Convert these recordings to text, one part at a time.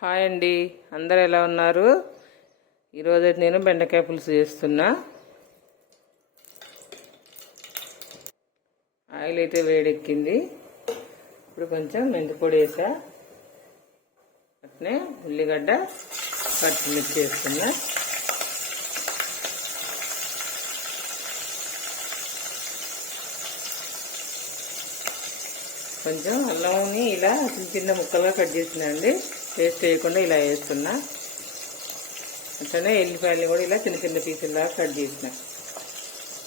Hi అండి, అందరు ఎలా ఉన్నారు? ఈరోజు నేను బెండకాయ పులుసు చేస్తున్నా. ఆయిల్ అయితే వేడెక్కింది. ఇప్పుడు కొంచెం మెంతి పొడి వేసా, అట్నే ఉల్లిగడ్డ పచ్చిమిర్చి వేస్తున్నా. కొంచెం అల్లంని ఇలా చిన్న చిన్న ముక్కలుగా కట్ చేసినండి, పేస్ట్ వేయకుండా ఇలా వేస్తున్నా. అట్లనే ఎల్లిపాయలు కూడా ఇలా చిన్న చిన్న పీసుల్లాగా కట్ చేసిన.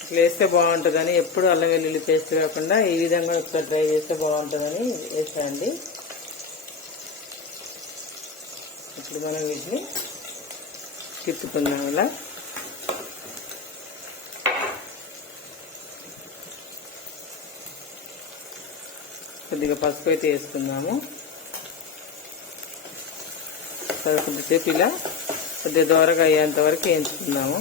ఇట్లా వేస్తే బాగుంటుందని, ఎప్పుడు అల్లం వెల్లుల్లి పేస్ట్ కాకుండా ఈ విధంగా ఒకసారి ట్రై చేస్తే బాగుంటుందని వేసాండి. ఇప్పుడు మనం వీటిని తిప్పుకుందాం. ఇలా కొద్దిగా పసుపు అయితే వేసుకుందాము. కొద్దిసేపు ఇలా కొద్దిగా దోరగా అయ్యేంత వరకు వేయించుకుందాము.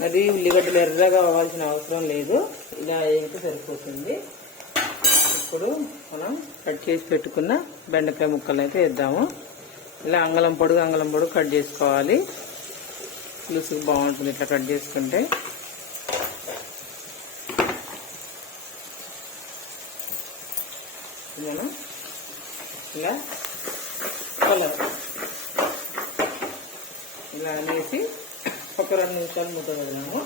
మరి ఉల్లిగడ్డలు ఎర్రగా అవ్వాల్సిన అవసరం లేదు, ఇలా వేగితే సరిపోతుంది. ఇప్పుడు మనం కట్ చేసి పెట్టుకున్న బెండకాయ ముక్కలు అయితే వేద్దాము. ఇలా అంగళం పొడుగు కట్ చేసుకోవాలి. పులుసుకు బాగుంటుంది ఇట్లా కట్ చేసుకుంటే. మనం ఇలా ఇలా అనేసి ఒక 2 నిమిషాలు మూత పెడదాము.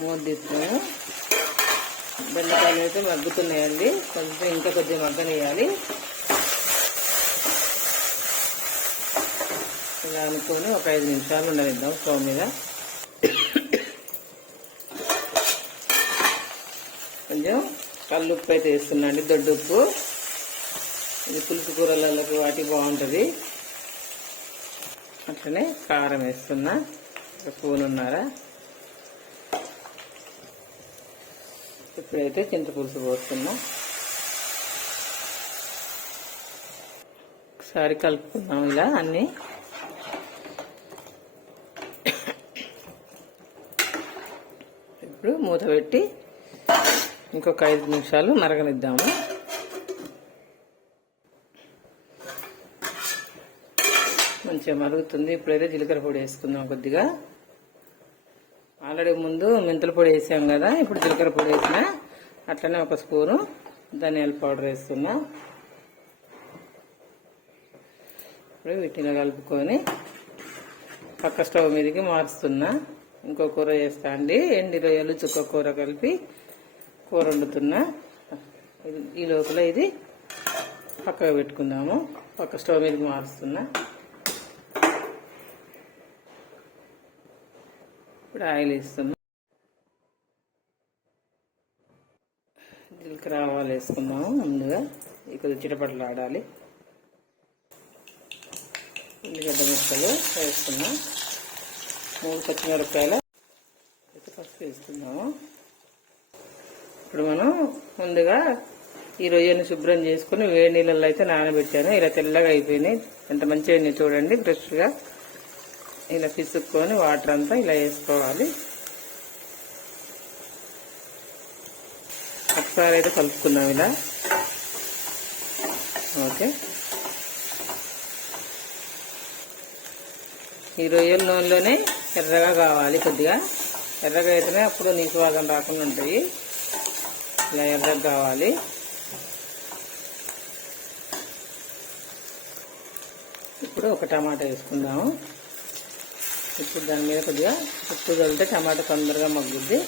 మూత తీస్తాము. బెండకాయలు అయితే మగ్గుతున్నాయండి, కొంచెం ఇంకా కొద్దిగా మగ్గనియాలి. ఇలా అనుకొని ఒక 5 నిమిషాలు ఉండనిద్దాం స్టవ్ మీద. కొంచెం కల్లుప్పు అయితే వేస్తున్నాండి, దొడ్డుప్పు. ఇది పులుసు కూరలకి వాటికి బాగుంటుంది. అట్లనే కారం వేస్తున్నా, ఒక స్పూనున్నర. ఇప్పుడైతే చింతపులుసు పోస్తున్నా. ఒకసారి కలుపుకున్నాం ఇలా అన్నీ. ఇప్పుడు మూత పెట్టి ఇంకొక 5 నిమిషాలు మరగనిద్దాము. మంచిగా మరుగుతుంది. ఇప్పుడైతే జీలకర్ర పొడి వేసుకుందాం కొద్దిగా. ఆల్రెడీ ముందు మెంతుల పొడి వేసాం కదా, ఇప్పుడు జీలకర్ర పొడి వేసిన. అట్లనే ఒక స్పూను ధనియాల పౌడర్ వేస్తున్నా. ఇప్పుడు వీటిని కలుపుకొని పక్క స్టవ్ మీదకి మారుస్తున్నా. ఇంకో కూర చేస్తా అండి, ఎండి రొయ్యలు చుక్క కూర కలిపి కూర వండుతున్నా. ఈ లోపల ఇది పక్కగా పెట్టుకుందాము. పక్క స్టవ్ మీదకి మారుస్తున్నా. ఇప్పుడు ఆయిల్ వేస్తున్నా. జీలకర్ర ఆవాలు వేసుకుందాము. ముందుగా ఇది కొద్దిగా చిటపటలు ఆడాలి. ఉల్లిగడ్డ ముక్కలు వేస్తున్నా. 3 పచ్చిమిరపకాయలు పసుపు వేసుకుందాము. ఇప్పుడు మనం ముందుగా ఈ రొయ్యని శుభ్రం చేసుకుని వేడి నీళ్ళల్లో అయితే నానబెట్టాను. ఇలా తెల్లగా అయిపోయినాయి. ఎంత మంచిగా అయినాయి చూడండి, ఫ్రెష్గా. ఇలా పిసుక్కొని వాటర్ అంతా ఇలా వేసుకోవాలి. ఒకసారి అయితే కలుపుకుందాం ఇలా. ఓకే, ఈ రొయ్యల నూనెలోనే ఎర్రగా కావాలి. కొద్దిగా ఎర్రగా అయితేనే అప్పుడు నీసు వాసన రాకుండా ఉంటాయి. ఇలా ఎర్రగా కావాలి. ఇప్పుడు ఒక టమాటా వేసుకుందాము. ఇప్పుడు దాని మీద కొద్దిగా ఉప్పు చల్లితే టమాటా తొందరగా మగ్గుద్ది.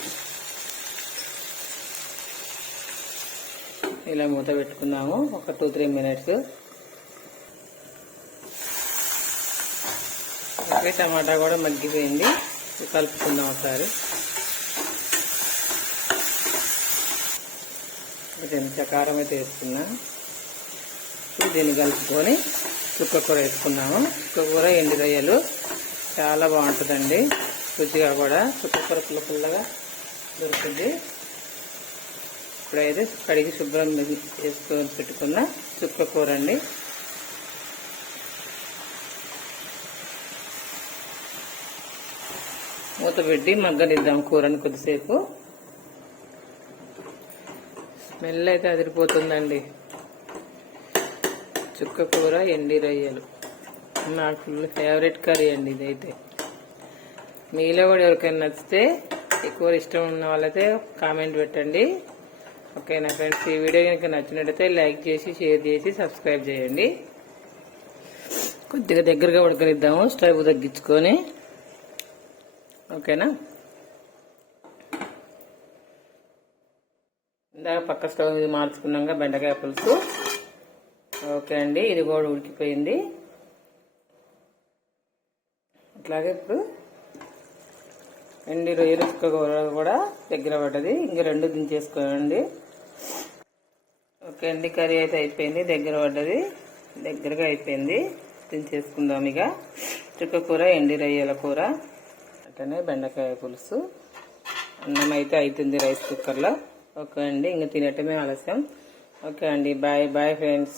ఇలా మూత పెట్టుకుందాము ఒక 2-3 మినిట్స్. ఓకే, టమాటా కూడా మగ్గిపోయింది. కలుపుకుందాం ఒకసారి. ఎంత కారం అయితే వేసుకున్నా. ఇప్పుడు దీన్ని కలుపుకొని చుక్క కూర వేసుకున్నాము. చుక్క కూర ఎండి రొయ్యలు చాలా బాగుంటుందండి, రుచిగా కూడా. చుక్క కూర పుల్లగా దొరుకుతుంది. ఇప్పుడైతే కడిగి శుభ్రం వేసుకొని పెట్టుకున్న చుక్క కూర అండి. మూత పెట్టి మగ్గనిద్దాం కూరని కొద్దిసేపు. స్మెల్ అయితే అదిరిపోతుందండి. చుక్క కూర, ఎండి రొయ్యలు నాకు ఫుల్ ఫేవరెట్ కర్రీ అండి ఇదైతే. మీలో కూడా ఎవరికైనా నచ్చితే, ఈ కూర ఇష్టం ఉన్న వాళ్ళైతే కామెంట్ పెట్టండి. ఓకేనా ఫ్రెండ్స్, ఈ వీడియో కనుక నచ్చినట్టయితే లైక్ చేసి, షేర్ చేసి, సబ్స్క్రైబ్ చేయండి. కొద్దిగా దగ్గరగా ఉడకనిద్దాము స్టవ్ తగ్గించుకొని. ఓకేనా, ఇందాక పక్క స్టవ్ మీద మార్చుకున్నాక బెండకాయ పులుసు. ఓకే అండి, ఇది కూడా ఉడికిపోయింది. అట్లాగే ఇప్పుడు ఎండి రొయ్యలు కూర కూడా దగ్గర పడ్డది. ఇంక రెండు దించేసుకోండి. ఓకే అండి, కర్రీ అయితే అయిపోయింది, దగ్గర పడ్డది, దగ్గరగా అయిపోయింది. దించేసుకుందాం ఇక. చుక్క కూర, ఎండి రొయ్యల కూర, అట్లనే బెండకాయ పులుసు. అన్నం అయితే అవుతుంది రైస్ కుక్కర్లో. ఓకే అండి, ఇంక తినటమే ఆలస్యం. ఓకే అండి, బాయ్ బాయ్ ఫ్రెండ్స్.